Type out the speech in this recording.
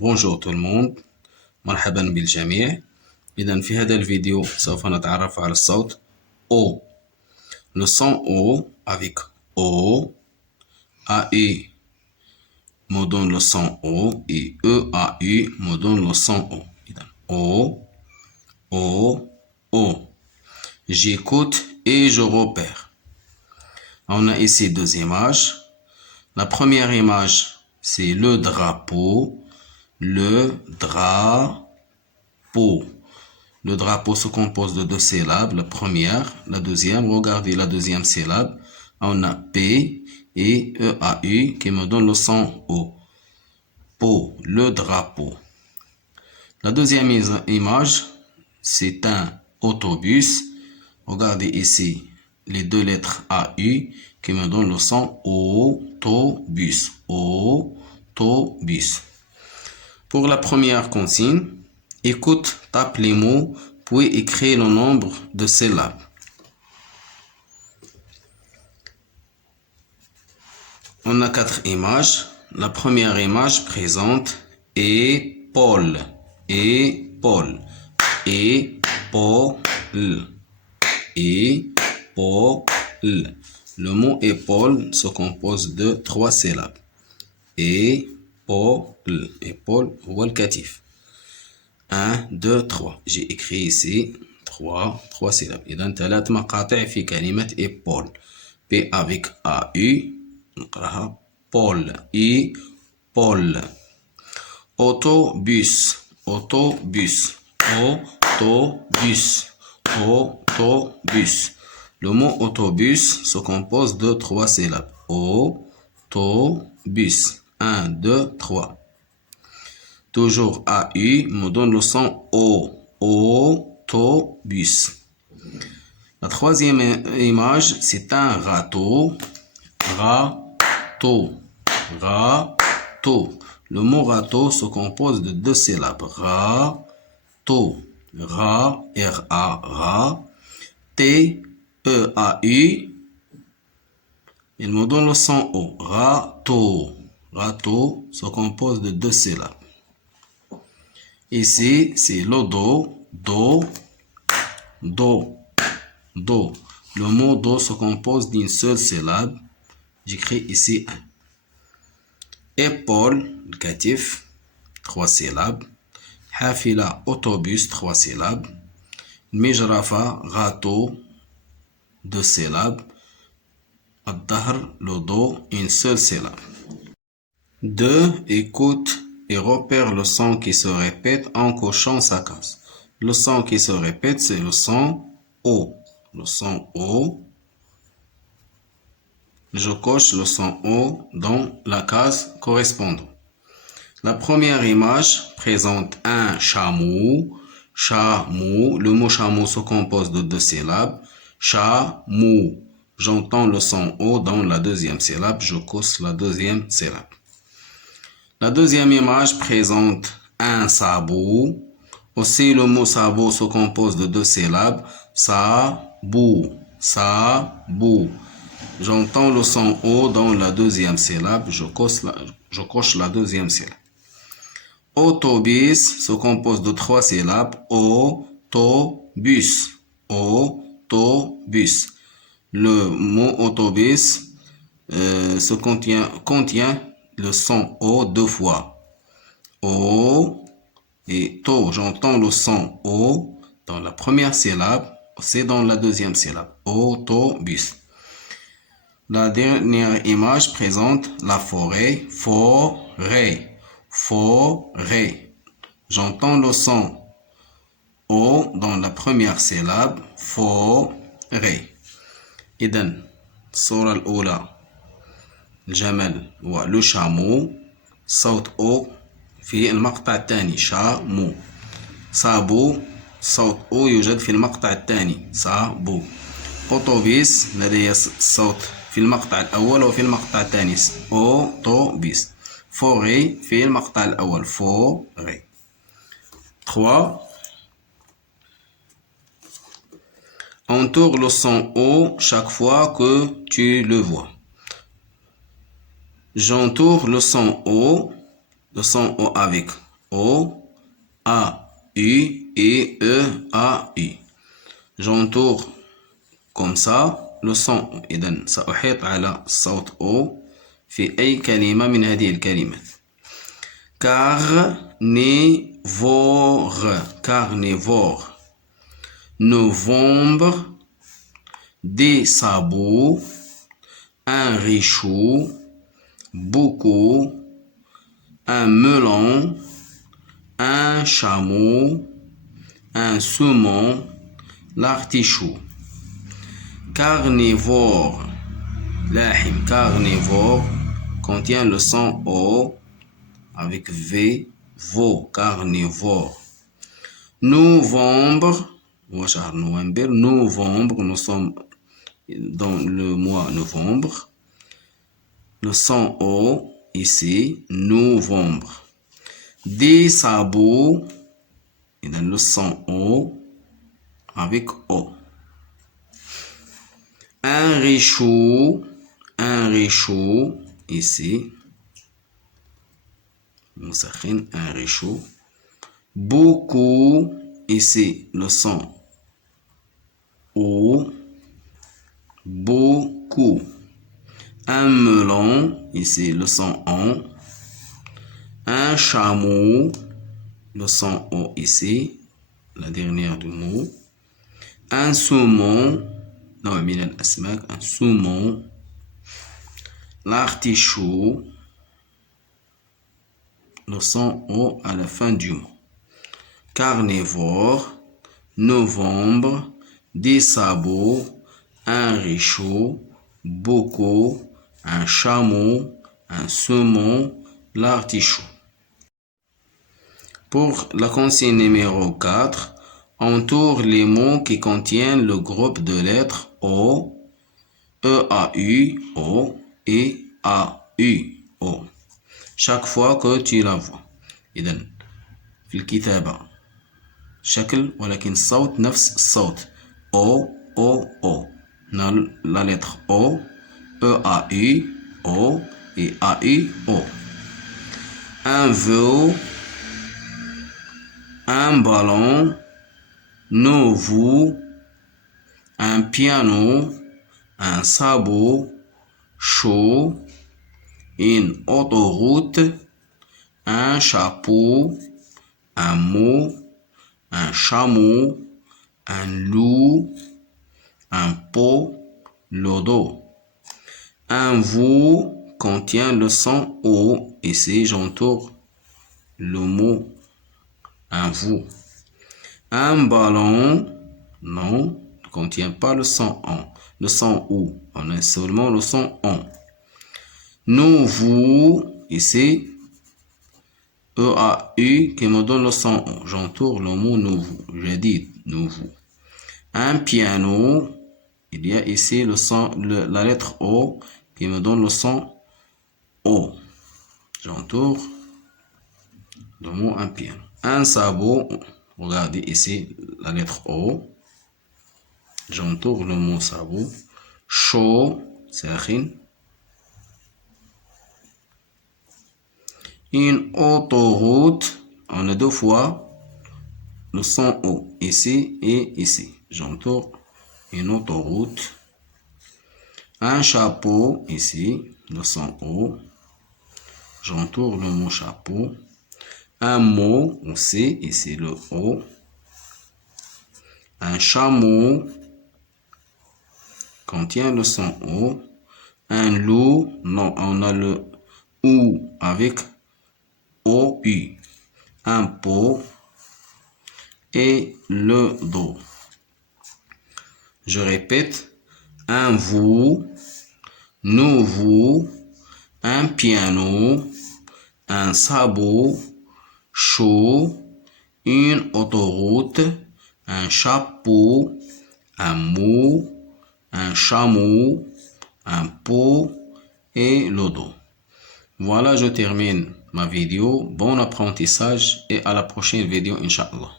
Bonjour tout le monde. مرحبا بالجميع. إذا في هذا الفيديو سوف نتعرف على الصوت O. Le son O avec O, AU me donne le son O et EAU me donne le son O. إذا O, O, O. J'écoute et je repère. On a ici deux images. La première image, c'est le drapeau. Le drapeau. Le drapeau se compose de deux syllabes. La première, la deuxième. Regardez la deuxième syllabe. On a P et EAU qui me donne le son O. Po, le drapeau. La deuxième image, c'est un autobus. Regardez ici les deux lettres AU qui me donnent le son autobus. Autobus. Pour la première consigne, écoute, tape les mots, puis écris le nombre de syllabes. On a quatre images. La première image présente épaule, épaule, épaule, épaule. Le mot épaule se compose de trois syllabes. Épaule, épaule هو الكتف. 1, 2, 3. J'ai écrit ici 3 syllabes. إذا 3 مقاطع في كلمة épaule. P avec AU نقراها Paul. Épaule. Autobus, autobus, autobus, autobus. Le mot autobus se compose de 3 syllabes. Autobus. 1, 2, 3. Toujours AU me donne le son O. Autobus. La troisième image, c'est un râteau. Râteau. Râteau. Le mot râteau se compose de deux syllabes. Râteau. Ra, R-A, ra. T-E-A-U. Il me donne le son O. Râteau. Râteau se compose de deux syllabes. Ici, c'est le do. Do. Do. Do. Le mot do se compose d'une seule syllabe. J'écris ici un. Épaule, le catif, 3 syllabes. Hafila, autobus, 3 syllabes. Mijrafa, râteau, 2 syllabes. Ad-dahr, le do, une seule syllabe. 2. Écoute et repère le son qui se répète en cochant sa case. Le son qui se répète, c'est le son O. Le son O. Je coche le son O dans la case correspondante. La première image présente un chameau. Chameau. Le mot chameau se compose de 2 syllabes. Chameau. J'entends le son O dans la deuxième syllabe. Je coche la deuxième syllabe. La deuxième image présente un sabot. Aussi, le mot sabot se compose de 2 syllabes. Sabot. Sabot. J'entends le son O dans la deuxième syllabe. Je coche la deuxième syllabe. Autobus se compose de 3 syllabes. Autobus. Autobus. Le mot autobus contient le son O 2 fois. O et to. J'entends le son O dans la première syllabe. C'est dans la deuxième syllabe. Autobus. La dernière image présente la forêt. Forêt. Forêt. J'entends le son O dans la première syllabe. Forêt. إذن الصورة الأولى الجمل ولو شامو. صوت O في المقطع الثاني شامو. صابو. صوت O يوجد في المقطع الثاني صابو. أوتوبيس لدي الصوت في المقطع الأول وفي المقطع الثاني أوتوبيس. فوري في المقطع الأول فوري. 3. Entoure le son O chaque fois que tu le vois. J'entoure le son O avec O, A, U et E, A, U. J'entoure comme ça le son. إذن سأحيط على الصوت O في أي كلمة من هذه الكلمات. Carnivore, carnivore. Novembre, des sabots, un réchaud, beaucoup, un melon, un chameau, un saumon, l'artichaut. Carnivore, lahim, carnivore, contient le son O avec V, veau, carnivore. Novembre, novembre, nous sommes dans le mois novembre. Le son O ici, novembre. Des sabots, et dans le son O avec O. Un réchaud, ici. Un réchaud. Beaucoup, ici le son O. Beaucoup. Un melon, ici le son on. Un chameau, le son O ici, la dernière du mot. Un saumon, un saumon. L'artichaut, le son O à la fin du mot. Carnivore, novembre, des sabots, un réchaud, beaucoup, un chameau, un saumon, l'artichaut. Pour la consigne numéro 4, entoure les mots qui contiennent le groupe de lettres O, E-A-U, O et A-U, O. Chaque fois que tu la vois. إذن في الكتابة شكل ولكن الصوت نفس الصوت O, O, O. La lettre O, E-A-U, O et A-U, O. Un veau, un ballon, nouveau, un piano, un sabot, chaud, une autoroute, un chapeau, un mot, un chameau, un loup, un pot, le dos. Un veau contient le son O. Ici, j'entoure le mot un veau. Un ballon, non, ne contient pas le son on. Le son OU. On a seulement le son on. Nouveau, ici, E-A-U qui me donne le son on. J'entoure le mot nouveau. J'ai dit nouveau. Un piano, il y a ici le son, la lettre O qui me donne le son O. J'entoure le mot un piano. Un sabot, regardez ici la lettre O. J'entoure le mot sabot. Chaud, c'est une autoroute, on a deux fois le son O, ici et ici. J'entoure une autoroute. Un chapeau, ici, le son O. J'entoure le mot chapeau. Un mot aussi, ici le O. Un chameau contient le son O. Un loup, non, on a le OU avec OU. Un pot et le dos. Je répète, un veau, nouveau, un piano, un sabot, chaud, une autoroute, un chapeau, un mot, un chameau, un pot et le dos. Voilà, je termine ma vidéo. Bon apprentissage et à la prochaine vidéo, Inch'Allah.